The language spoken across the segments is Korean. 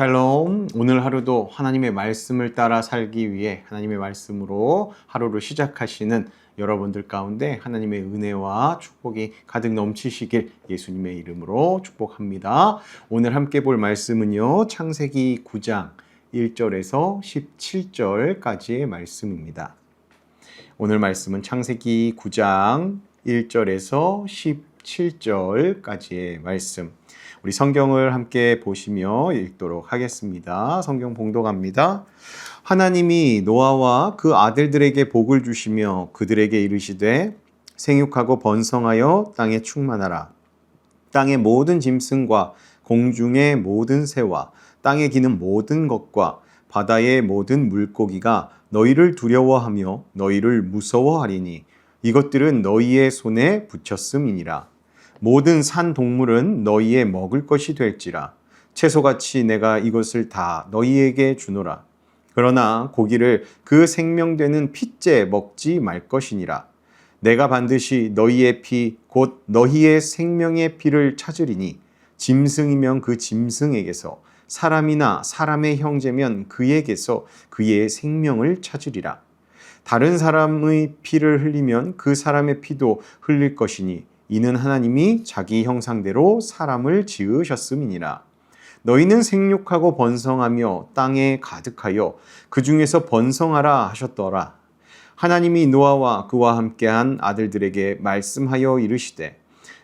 샬롬. 오늘 하루도 하나님의 말씀을 따라 살기 위해 하나님의 말씀으로 하루를 시작하시는 여러분들 가운데 하나님의 은혜와 축복이 가득 넘치시길 예수님의 이름으로 축복합니다. 오늘 함께 볼 말씀은요, 창세기 9장 1절에서 17절까지의 말씀입니다. 오늘 말씀은 창세기 9장 1절에서 17절까지의 말씀. 우리 성경을 함께 보시며 읽도록 하겠습니다. 성경 봉독합니다. 하나님이 노아와 그 아들들에게 복을 주시며 그들에게 이르시되 생육하고 번성하여 땅에 충만하라. 땅의 모든 짐승과 공중의 모든 새와 땅에 기는 모든 것과 바다의 모든 물고기가 너희를 두려워하며 너희를 무서워하리니 이것들은 너희의 손에 붙였음이니라. 모든 산 동물은 너희의 먹을 것이 될지라. 채소같이 내가 이것을 다 너희에게 주노라. 그러나 고기를 그 생명되는 핏째 먹지 말 것이니라. 내가 반드시 너희의 피 곧 너희의 생명의 피를 찾으리니 짐승이면 그 짐승에게서 사람이나 사람의 형제면 그에게서 그의 생명을 찾으리라. 다른 사람의 피를 흘리면 그 사람의 피도 흘릴 것이니 이는 하나님이 자기 형상대로 사람을 지으셨음이니라. 너희는 생육하고 번성하며 땅에 가득하여 그 중에서 번성하라 하셨더라. 하나님이 노아와 그와 함께한 아들들에게 말씀하여 이르시되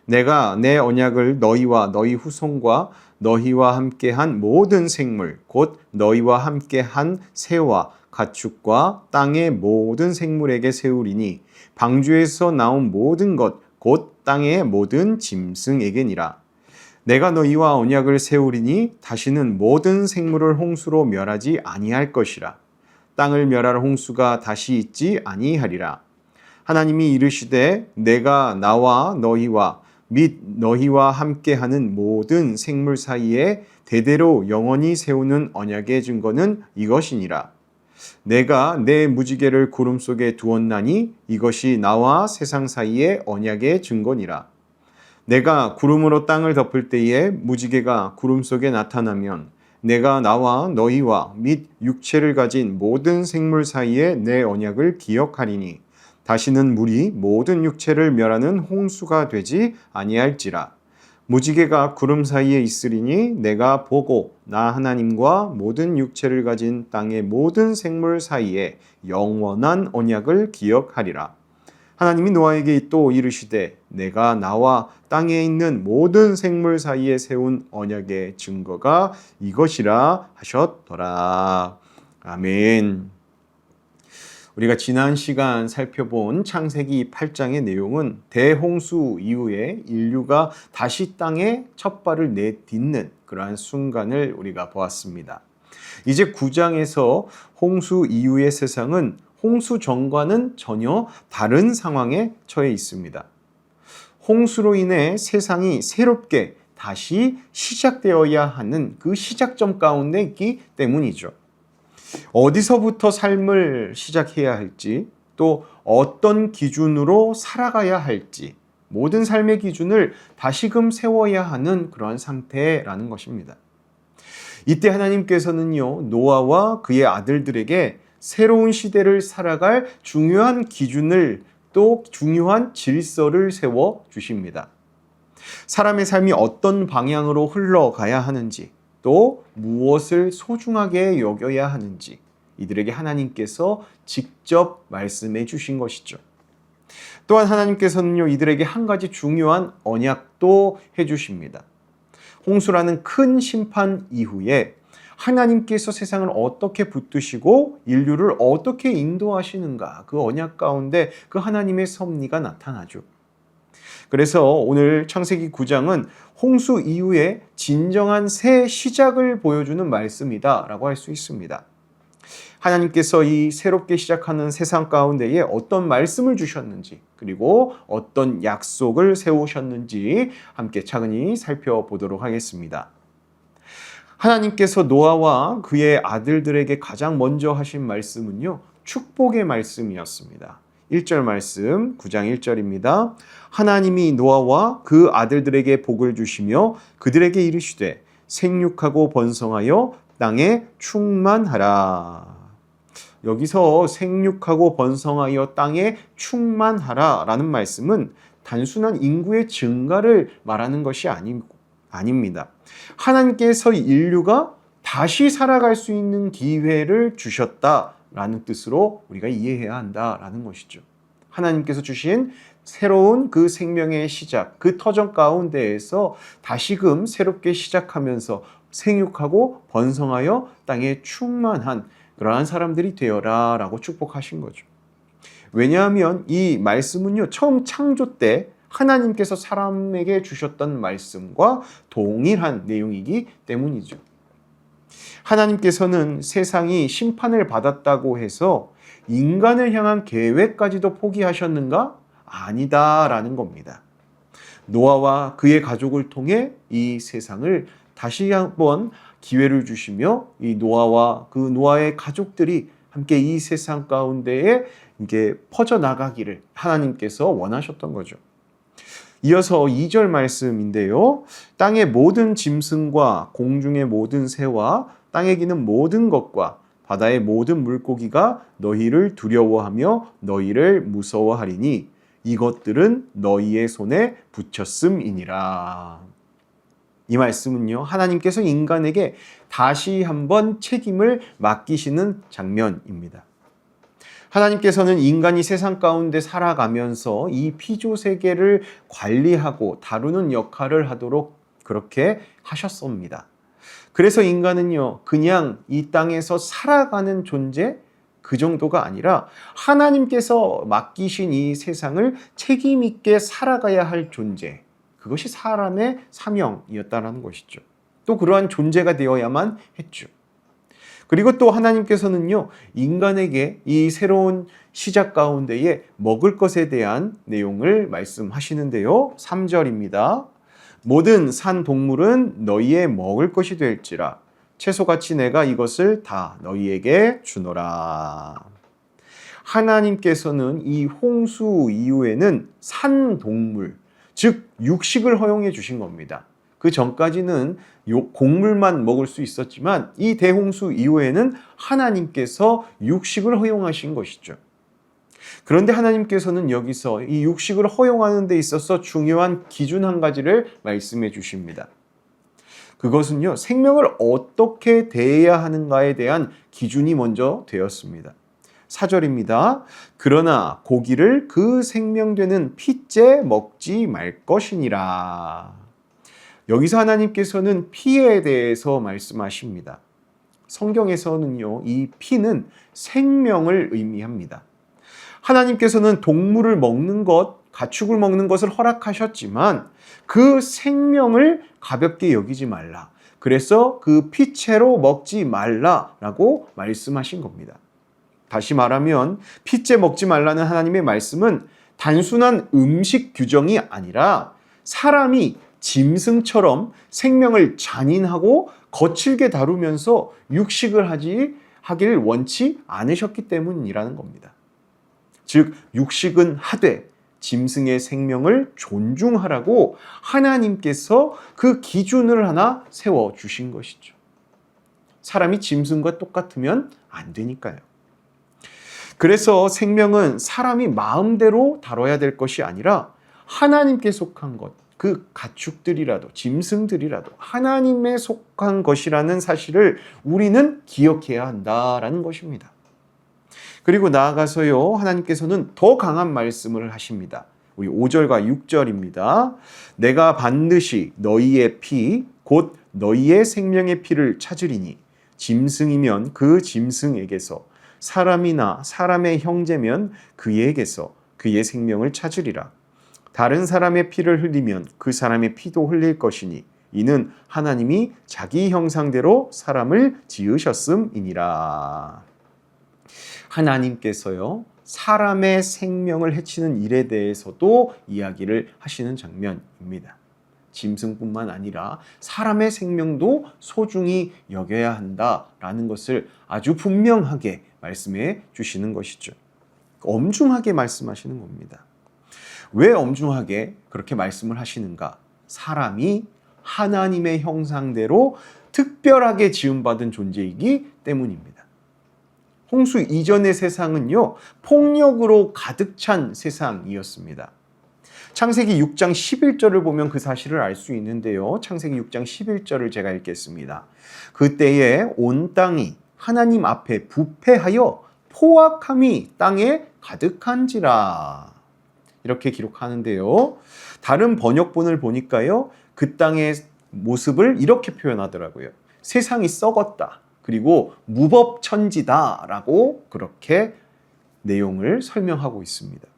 내가 내 언약을 너희와 너희 후손과 너희와 함께한 모든 생물 곧 너희와 함께한 새와 가축과 땅의 모든 생물에게 세우리니 방주에서 나온 모든 것 곧 땅의 모든 짐승에게니라. 내가 너희와 언약을 세우리니 다시는 모든 생물을 홍수로 멸하지 아니할 것이라. 땅을 멸할 홍수가 다시 있지 아니하리라. 하나님이 이르시되 내가 나와 너희와 및 너희와 함께하는 모든 생물 사이에 대대로 영원히 세우는 언약의 증거는 이것이니라. 내가 내 무지개를 구름 속에 두었나니 이것이 나와 세상 사이의 언약의 증거니라. 내가 구름으로 땅을 덮을 때에 무지개가 구름 속에 나타나면 내가 나와 너희와 및 육체를 가진 모든 생물 사이에 내 언약을 기억하리니 다시는 물이 모든 육체를 멸하는 홍수가 되지 아니할지라. 무지개가 구름 사이에 있으리니 내가 보고 나 하나님과 모든 육체를 가진 땅의 모든 생물 사이에 영원한 언약을 기억하리라. 하나님이 노아에게 또 이르시되 내가 나와 땅에 있는 모든 생물 사이에 세운 언약의 증거가 이것이라 하셨더라. 아멘. 우리가 지난 시간 살펴본 창세기 8장의 내용은 대홍수 이후에 인류가 다시 땅에 첫 발을 내딛는 그러한 순간을 우리가 보았습니다. 이제 9장에서 홍수 이후의 세상은 홍수 전과는 전혀 다른 상황에 처해 있습니다. 홍수로 인해 세상이 새롭게 다시 시작되어야 하는 그 시작점 가운데 있기 때문이죠. 어디서부터 삶을 시작해야 할지, 또 어떤 기준으로 살아가야 할지, 모든 삶의 기준을 다시금 세워야 하는 그런 상태라는 것입니다. 이때 하나님께서는요, 노아와 그의 아들들에게 새로운 시대를 살아갈 중요한 기준을 또 중요한 질서를 세워 주십니다. 사람의 삶이 어떤 방향으로 흘러가야 하는지, 또 무엇을 소중하게 여겨야 하는지 이들에게 하나님께서 직접 말씀해 주신 것이죠. 또한 하나님께서는요, 이들에게 한 가지 중요한 언약도 해 주십니다. 홍수라는 큰 심판 이후에 하나님께서 세상을 어떻게 붙드시고 인류를 어떻게 인도하시는가, 그 언약 가운데 그 하나님의 섭리가 나타나죠. 그래서 오늘 창세기 9장은 홍수 이후에 진정한 새 시작을 보여주는 말씀이다 라고 할 수 있습니다. 하나님께서 이 새롭게 시작하는 세상 가운데에 어떤 말씀을 주셨는지, 그리고 어떤 약속을 세우셨는지 함께 차근히 살펴보도록 하겠습니다. 하나님께서 노아와 그의 아들들에게 가장 먼저 하신 말씀은요, 축복의 말씀이었습니다. 1절 말씀, 9장 1절입니다. 하나님이 노아와 그 아들들에게 복을 주시며 그들에게 이르시되 생육하고 번성하여 땅에 충만하라. 여기서 생육하고 번성하여 땅에 충만하라 라는 말씀은 단순한 인구의 증가를 말하는 것이 아닙니다. 하나님께서 인류가 다시 살아갈 수 있는 기회를 주셨다라는 뜻으로 우리가 이해해야 한다라는 것이죠. 하나님께서 주신 새로운 그 생명의 시작, 그 터전 가운데에서 다시금 새롭게 시작하면서 생육하고 번성하여 땅에 충만한 그러한 사람들이 되어라 라고 축복하신 거죠. 왜냐하면 이 말씀은요, 처음 창조 때 하나님께서 사람에게 주셨던 말씀과 동일한 내용이기 때문이죠. 하나님께서는 세상이 심판을 받았다고 해서 인간을 향한 계획까지도 포기하셨는가? 아니다라는 겁니다. 노아와 그의 가족을 통해 이 세상을 다시 한번 기회를 주시며 이 노아와 그 노아의 가족들이 함께 이 세상 가운데에 이게 퍼져나가기를 하나님께서 원하셨던 거죠. 이어서 2절 말씀인데요. 땅의 모든 짐승과 공중의 모든 새와 땅에 기는 모든 것과 바다의 모든 물고기가 너희를 두려워하며 너희를 무서워하리니 이것들은 너희의 손에 붙였음이니라. 이 말씀은요, 하나님께서 인간에게 다시 한번 책임을 맡기시는 장면입니다. 하나님께서는 인간이 세상 가운데 살아가면서 이 피조 세계를 관리하고 다루는 역할을 하도록 그렇게 하셨습니다. 그래서 인간은요, 그냥 이 땅에서 살아가는 존재, 그 정도가 아니라 하나님께서 맡기신 이 세상을 책임 있게 살아가야 할 존재, 그것이 사람의 사명이었다는 것이죠. 또 그러한 존재가 되어야만 했죠. 그리고 또 하나님께서는요, 인간에게 이 새로운 시작 가운데에 먹을 것에 대한 내용을 말씀하시는데요. 3절입니다. 모든 산 동물은 너희의 먹을 것이 될지라 채소같이 내가 이것을 다 너희에게 주노라. 하나님께서는 이 홍수 이후에는 산 동물, 즉 육식을 허용해 주신 겁니다. 그 전까지는 곡물만 먹을 수 있었지만 이 대홍수 이후에는 하나님께서 육식을 허용하신 것이죠. 그런데 하나님께서는 여기서 이 육식을 허용하는 데 있어서 중요한 기준 한 가지를 말씀해 주십니다. 그것은요, 생명을 어떻게 대해야 하는가에 대한 기준이 먼저 되었습니다. 4절입니다. 그러나 고기를 그 생명되는 피째 먹지 말 것이니라. 여기서 하나님께서는 피에 대해서 말씀하십니다. 성경에서는요, 이 피는 생명을 의미합니다. 하나님께서는 동물을 먹는 것, 가축을 먹는 것을 허락하셨지만 그 생명을 가볍게 여기지 말라. 그래서 그 피채로 먹지 말라라고 말씀하신 겁니다. 다시 말하면 피째 먹지 말라는 하나님의 말씀은 단순한 음식 규정이 아니라 사람이 짐승처럼 생명을 잔인하고 거칠게 다루면서 육식을 하길 원치 않으셨기 때문이라는 겁니다. 즉 육식은 하되 짐승의 생명을 존중하라고 하나님께서 그 기준을 하나 세워주신 것이죠. 사람이 짐승과 똑같으면 안 되니까요. 그래서 생명은 사람이 마음대로 다뤄야 될 것이 아니라 하나님께 속한 것, 그 가축들이라도 짐승들이라도 하나님에 속한 것이라는 사실을 우리는 기억해야 한다라는 것입니다. 그리고 나아가서요, 하나님께서는 더 강한 말씀을 하십니다. 우리 5절과 6절입니다. 내가 반드시 너희의 피, 곧 너희의 생명의 피를 찾으리니 짐승이면 그 짐승에게서 사람이나 사람의 형제면 그에게서 그의 생명을 찾으리라. 다른 사람의 피를 흘리면 그 사람의 피도 흘릴 것이니 이는 하나님이 자기 형상대로 사람을 지으셨음이니라. 하나님께서요, 사람의 생명을 해치는 일에 대해서도 이야기를 하시는 장면입니다. 짐승뿐만 아니라 사람의 생명도 소중히 여겨야 한다라는 것을 아주 분명하게 말씀해 주시는 것이죠. 엄중하게 말씀하시는 겁니다. 왜 엄중하게 그렇게 말씀을 하시는가? 사람이 하나님의 형상대로 특별하게 지음받은 존재이기 때문입니다. 홍수 이전의 세상은요, 폭력으로 가득 찬 세상이었습니다. 창세기 6장 11절을 보면 그 사실을 알 수 있는데요. 창세기 6장 11절을 제가 읽겠습니다. 그때에 온 땅이 하나님 앞에 부패하여 포악함이 땅에 가득한지라. 이렇게 기록하는데요. 다른 번역본을 보니까요, 그 땅의 모습을 이렇게 표현하더라고요. 세상이 썩었다. 그리고 무법천지다라고 그렇게 내용을 설명하고 있습니다.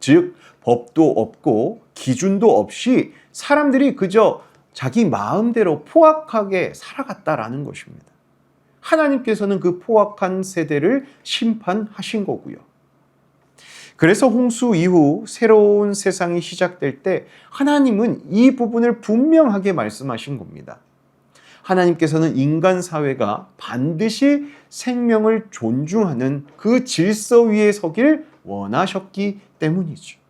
즉, 법도 없고 기준도 없이 사람들이 그저 자기 마음대로 포악하게 살아갔다라는 것입니다. 하나님께서는 그 포악한 세대를 심판하신 거고요. 그래서 홍수 이후 새로운 세상이 시작될 때 하나님은 이 부분을 분명하게 말씀하신 겁니다. 하나님께서는 인간 사회가 반드시 생명을 존중하는 그 질서 위에 서길 원하셨기 때문이죠.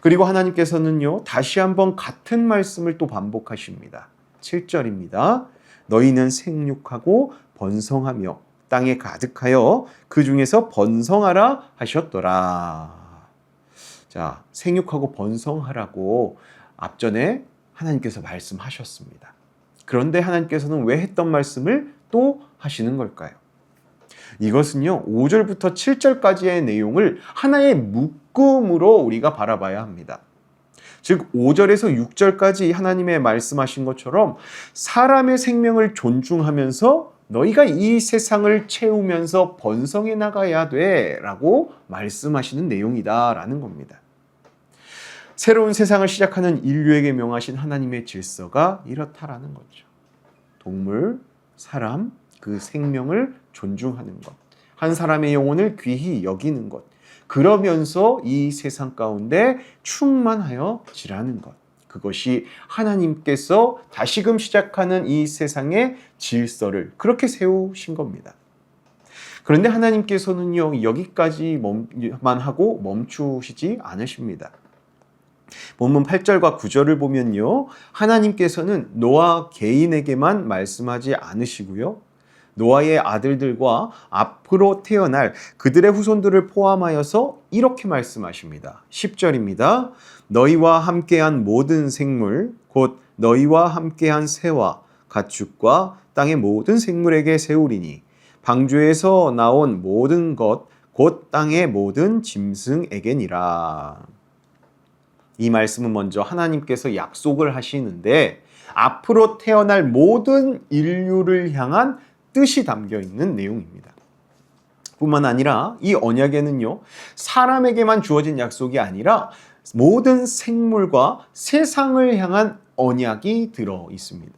그리고 하나님께서는요, 다시 한번 같은 말씀을 또 반복하십니다. 7절입니다. 너희는 생육하고 번성하며 땅에 가득하여 그 중에서 번성하라 하셨더라. 자, 생육하고 번성하라고 앞전에 하나님께서 말씀하셨습니다. 그런데 하나님께서는 왜 했던 말씀을 또 하시는 걸까요? 이것은요, 5절부터 7절까지의 내용을 하나의 묶음으로 우리가 바라봐야 합니다. 즉 5절에서 6절까지 하나님의 말씀하신 것처럼 사람의 생명을 존중하면서 너희가 이 세상을 채우면서 번성해 나가야 돼 라고 말씀하시는 내용이다라는 겁니다. 새로운 세상을 시작하는 인류에게 명하신 하나님의 질서가 이렇다라는 거죠. 동물, 사람, 그 생명을 존중하는 것, 한 사람의 영혼을 귀히 여기는 것, 그러면서 이 세상 가운데 충만하여 지라는 것, 그것이 하나님께서 다시금 시작하는 이 세상의 질서를 그렇게 세우신 겁니다. 그런데 하나님께서는요, 여기까지만 하고 멈추시지 않으십니다. 본문 8절과 9절을 보면요, 하나님께서는 노아 개인에게만 말씀하지 않으시고요, 노아의 아들들과 앞으로 태어날 그들의 후손들을 포함하여서 이렇게 말씀하십니다. 10절입니다. 너희와 함께한 모든 생물, 곧 너희와 함께한 새와 가축과 땅의 모든 생물에게 세우리니 방주에서 나온 모든 것, 곧 땅의 모든 짐승에게니라. 이 말씀은 먼저 하나님께서 약속을 하시는데 앞으로 태어날 모든 인류를 향한 뜻이 담겨 있는 내용입니다. 뿐만 아니라 이 언약에는요, 사람에게만 주어진 약속이 아니라 모든 생물과 세상을 향한 언약이 들어 있습니다.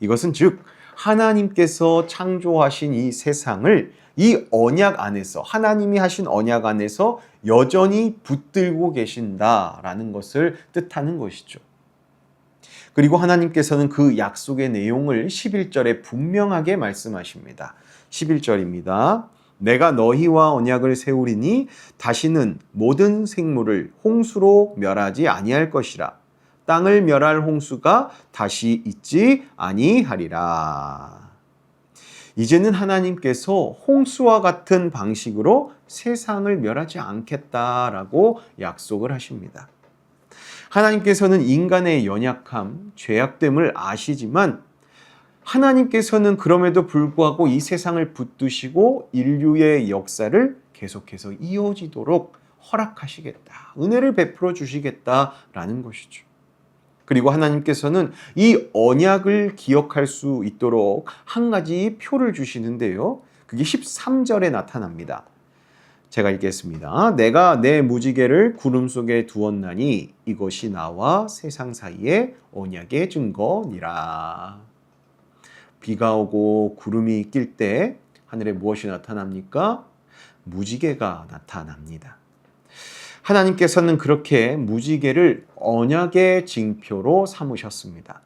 이것은 즉 하나님께서 창조하신 이 세상을 이 언약 안에서, 하나님이 하신 언약 안에서 여전히 붙들고 계신다라는 것을 뜻하는 것이죠. 그리고 하나님께서는 그 약속의 내용을 11절에 분명하게 말씀하십니다. 11절입니다. 내가 너희와 언약을 세우리니 다시는 모든 생물을 홍수로 멸하지 아니할 것이라. 땅을 멸할 홍수가 다시 있지 아니하리라. 이제는 하나님께서 홍수와 같은 방식으로 세상을 멸하지 않겠다라고 약속을 하십니다. 하나님께서는 인간의 연약함, 죄악됨을 아시지만 하나님께서는 그럼에도 불구하고 이 세상을 붙드시고 인류의 역사를 계속해서 이어지도록 허락하시겠다, 은혜를 베풀어 주시겠다라는 것이죠. 그리고 하나님께서는 이 언약을 기억할 수 있도록 한 가지 표를 주시는데요, 그게 13절에 나타납니다. 제가 읽겠습니다. 내가 내 무지개를 구름 속에 두었나니 이것이 나와 세상 사이의 언약의 증거니라. 비가 오고 구름이 낄 때 하늘에 무엇이 나타납니까? 무지개가 나타납니다. 하나님께서는 그렇게 무지개를 언약의 징표로 삼으셨습니다.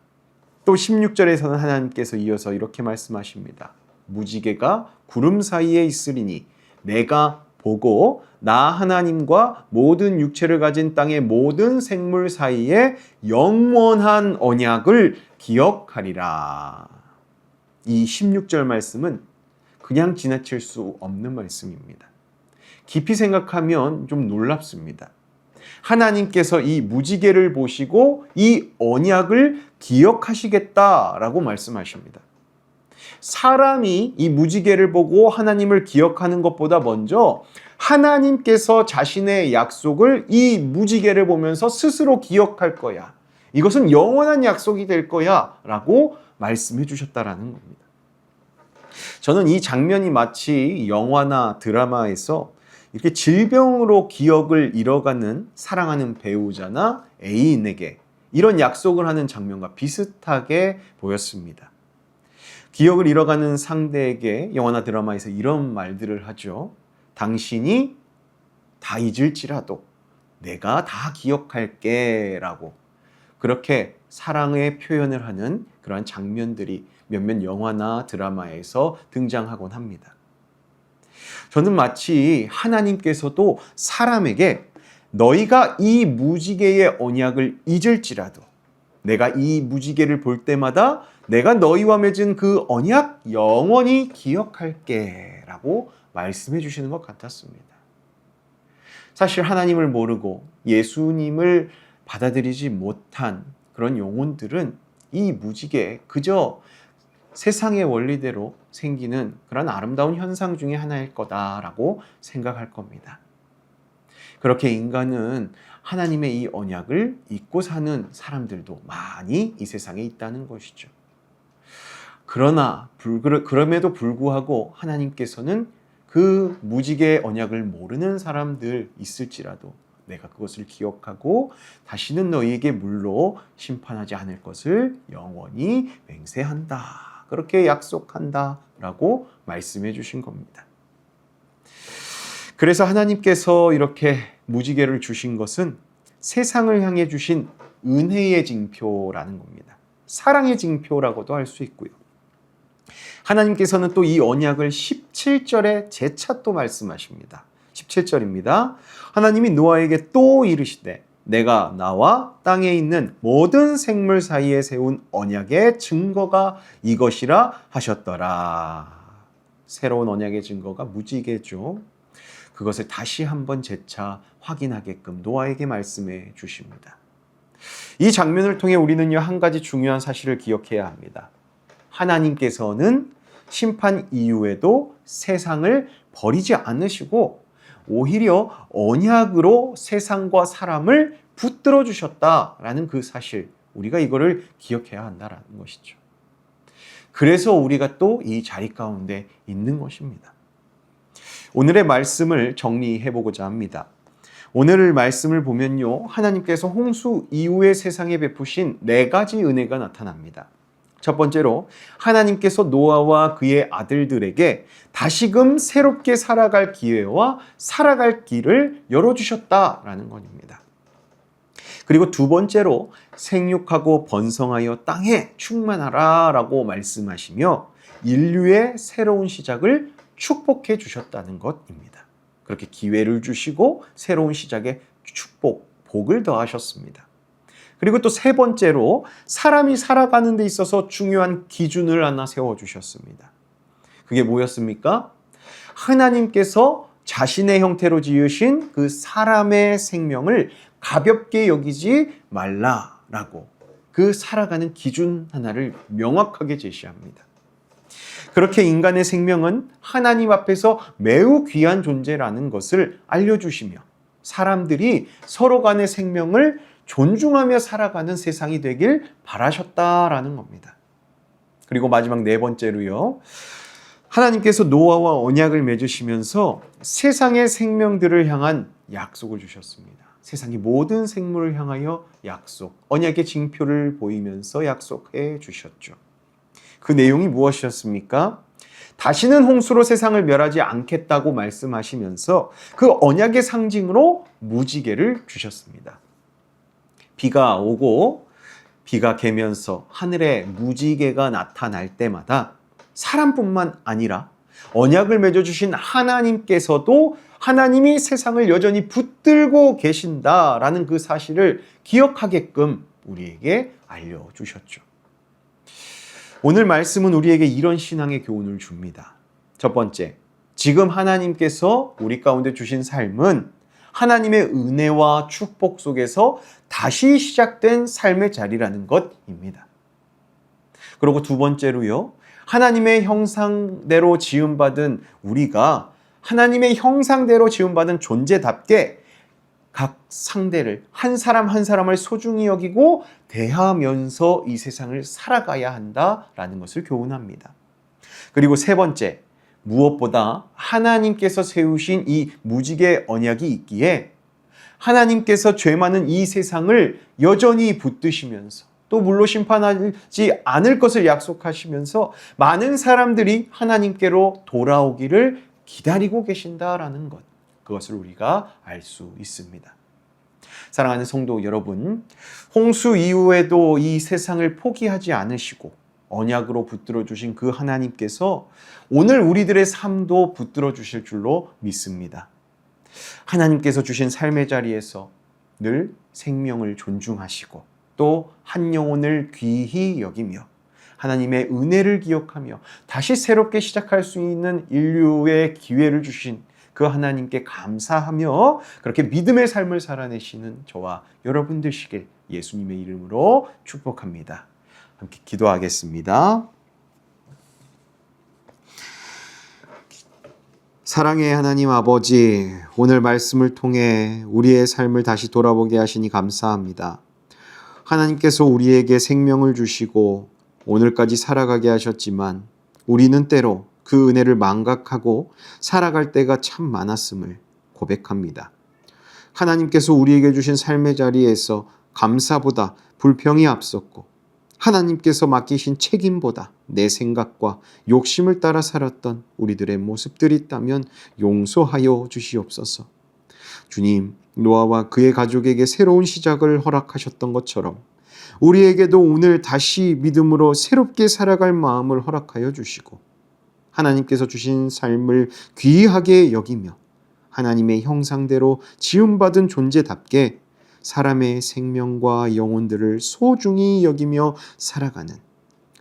또 16절에서는 하나님께서 이어서 이렇게 말씀하십니다. 무지개가 구름 사이에 있으리니 내가 보고 나 하나님과 모든 육체를 가진 땅의 모든 생물 사이에 영원한 언약을 기억하리라. 이 16절 말씀은 그냥 지나칠 수 없는 말씀입니다. 깊이 생각하면 좀 놀랍습니다. 하나님께서 이 무지개를 보시고 이 언약을 기억하시겠다라고 말씀하십니다. 사람이 이 무지개를 보고 하나님을 기억하는 것보다 먼저 하나님께서 자신의 약속을 이 무지개를 보면서 스스로 기억할 거야. 이것은 영원한 약속이 될 거야 라고 말씀해 주셨다라는 겁니다. 저는 이 장면이 마치 영화나 드라마에서 이렇게 질병으로 기억을 잃어가는 사랑하는 배우자나 애인에게 이런 약속을 하는 장면과 비슷하게 보였습니다. 기억을 잃어가는 상대에게 영화나 드라마에서 이런 말들을 하죠. 당신이 다 잊을지라도 내가 다 기억할게 라고 그렇게 사랑의 표현을 하는 그러한 장면들이 몇몇 영화나 드라마에서 등장하곤 합니다. 저는 마치 하나님께서도 사람에게 너희가 이 무지개의 언약을 잊을지라도 내가 이 무지개를 볼 때마다 내가 너희와 맺은 그 언약 영원히 기억할게 라고 말씀해 주시는 것 같았습니다. 사실 하나님을 모르고 예수님을 받아들이지 못한 그런 영혼들은 이 무지개 그저 세상의 원리대로 생기는 그런 아름다운 현상 중에 하나일 거다라고 생각할 겁니다. 그렇게 인간은 하나님의 이 언약을 잊고 사는 사람들도 많이 이 세상에 있다는 것이죠. 그럼에도 불구하고 하나님께서는 그 무지개 언약을 모르는 사람들 있을지라도 내가 그것을 기억하고 다시는 너희에게 물로 심판하지 않을 것을 영원히 맹세한다. 그렇게 약속한다 라고 말씀해 주신 겁니다. 그래서 하나님께서 이렇게 무지개를 주신 것은 세상을 향해 주신 은혜의 징표라는 겁니다. 사랑의 징표라고도 할 수 있고요. 하나님께서는 또 이 언약을 17절에 재차 또 말씀하십니다. 17절입니다. 하나님이 노아에게 또 이르시되 내가 나와 땅에 있는 모든 생물 사이에 세운 언약의 증거가 이것이라 하셨더라. 새로운 언약의 증거가 무지개죠. 그것을 다시 한번 재차 확인하게끔 노아에게 말씀해 주십니다. 이 장면을 통해 우리는요, 한 가지 중요한 사실을 기억해야 합니다. 하나님께서는 심판 이후에도 세상을 버리지 않으시고 오히려 언약으로 세상과 사람을 붙들어 주셨다라는 그 사실, 우리가 이거를 기억해야 한다는 것이죠. 그래서 우리가 또 이 자리 가운데 있는 것입니다. 오늘의 말씀을 정리해 보고자 합니다. 오늘 말씀을 보면요, 하나님께서 홍수 이후의 세상에 베푸신 4가지 은혜가 나타납니다. 첫 번째로 하나님께서 노아와 그의 아들들에게 다시금 새롭게 살아갈 기회와 살아갈 길을 열어주셨다라는 것입니다. 그리고 두 번째로 생육하고 번성하여 땅에 충만하라 라고 말씀하시며 인류의 새로운 시작을 축복해 주셨다는 것입니다. 그렇게 기회를 주시고 새로운 시작에 축복, 복을 더하셨습니다. 그리고 또 세 번째로 사람이 살아가는 데 있어서 중요한 기준을 하나 세워주셨습니다. 그게 뭐였습니까? 하나님께서 자신의 형태로 지으신 그 사람의 생명을 가볍게 여기지 말라라고 그 살아가는 기준 하나를 명확하게 제시합니다. 그렇게 인간의 생명은 하나님 앞에서 매우 귀한 존재라는 것을 알려주시며 사람들이 서로 간의 생명을 존중하며 살아가는 세상이 되길 바라셨다라는 겁니다. 그리고 마지막 4번째로요. 하나님께서 노아와 언약을 맺으시면서 세상의 생명들을 향한 약속을 주셨습니다. 세상의 모든 생물을 향하여 약속, 언약의 징표를 보이면서 약속해 주셨죠. 그 내용이 무엇이었습니까? 다시는 홍수로 세상을 멸하지 않겠다고 말씀하시면서 그 언약의 상징으로 무지개를 주셨습니다. 비가 오고 비가 개면서 하늘에 무지개가 나타날 때마다 사람뿐만 아니라 언약을 맺어주신 하나님께서도 하나님이 세상을 여전히 붙들고 계신다라는 그 사실을 기억하게끔 우리에게 알려주셨죠. 오늘 말씀은 우리에게 이런 신앙의 교훈을 줍니다. 첫 번째, 지금 하나님께서 우리 가운데 주신 삶은 하나님의 은혜와 축복 속에서 다시 시작된 삶의 자리라는 것입니다. 그리고 두 번째로요, 하나님의 형상대로 지음받은 우리가 하나님의 형상대로 지음받은 존재답게 각 상대를 한 사람 한 사람을 소중히 여기고 대하면서 이 세상을 살아가야 한다라는 것을 교훈합니다. 그리고 세 번째, 무엇보다 하나님께서 세우신 이 무지개 언약이 있기에 하나님께서 죄 많은 이 세상을 여전히 붙드시면서 또 물로 심판하지 않을 것을 약속하시면서 많은 사람들이 하나님께로 돌아오기를 기다리고 계신다라는 것, 그것을 우리가 알 수 있습니다. 사랑하는 성도 여러분, 홍수 이후에도 이 세상을 포기하지 않으시고 언약으로 붙들어 주신 그 하나님께서 오늘 우리들의 삶도 붙들어 주실 줄로 믿습니다. 하나님께서 주신 삶의 자리에서 늘 생명을 존중하시고 또 한 영혼을 귀히 여기며 하나님의 은혜를 기억하며 다시 새롭게 시작할 수 있는 인류의 기회를 주신 그 하나님께 감사하며 그렇게 믿음의 삶을 살아내시는 저와 여러분 되시길 예수님의 이름으로 축복합니다. 함께 기도하겠습니다. 사랑의 하나님 아버지, 오늘 말씀을 통해 우리의 삶을 다시 돌아보게 하시니 감사합니다. 하나님께서 우리에게 생명을 주시고 오늘까지 살아가게 하셨지만 우리는 때로 그 은혜를 망각하고 살아갈 때가 참 많았음을 고백합니다. 하나님께서 우리에게 주신 삶의 자리에서 감사보다 불평이 앞섰고 하나님께서 맡기신 책임보다 내 생각과 욕심을 따라 살았던 우리들의 모습들이 있다면 용서하여 주시옵소서. 주님, 노아와 그의 가족에게 새로운 시작을 허락하셨던 것처럼 우리에게도 오늘 다시 믿음으로 새롭게 살아갈 마음을 허락하여 주시고 하나님께서 주신 삶을 귀하게 여기며 하나님의 형상대로 지음받은 존재답게 사람의 생명과 영혼들을 소중히 여기며 살아가는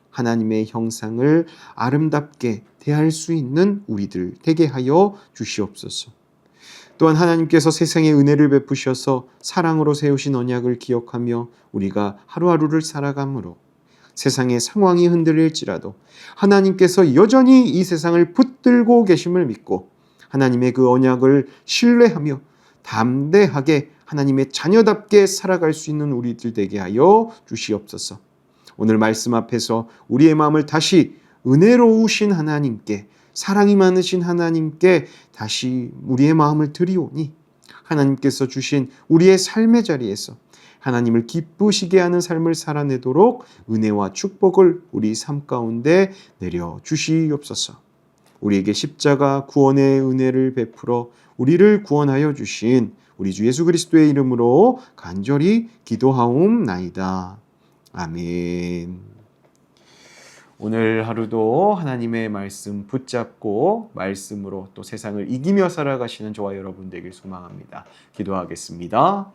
하나님의 형상을 아름답게 대할 수 있는 우리들 되게 하여 주시옵소서. 또한 하나님께서 세상에 은혜를 베푸셔서 사랑으로 세우신 언약을 기억하며 우리가 하루하루를 살아감으로 세상의 상황이 흔들릴지라도 하나님께서 여전히 이 세상을 붙들고 계심을 믿고 하나님의 그 언약을 신뢰하며 담대하게 하나님의 자녀답게 살아갈 수 있는 우리들 되게 하여 주시옵소서. 오늘 말씀 앞에서 우리의 마음을 다시 은혜로우신 하나님께, 사랑이 많으신 하나님께 다시 우리의 마음을 드리오니 하나님께서 주신 우리의 삶의 자리에서 하나님을 기쁘시게 하는 삶을 살아내도록 은혜와 축복을 우리 삶 가운데 내려 주시옵소서. 우리에게 십자가 구원의 은혜를 베풀어 우리를 구원하여 주신 우리 주 예수 그리스도의 이름으로 간절히 기도하옵나이다. 아멘. 오늘 하루도 하나님의 말씀 붙잡고 말씀으로 또 세상을 이기며 살아가시는 저와 여러분 되길 소망합니다. 기도하겠습니다.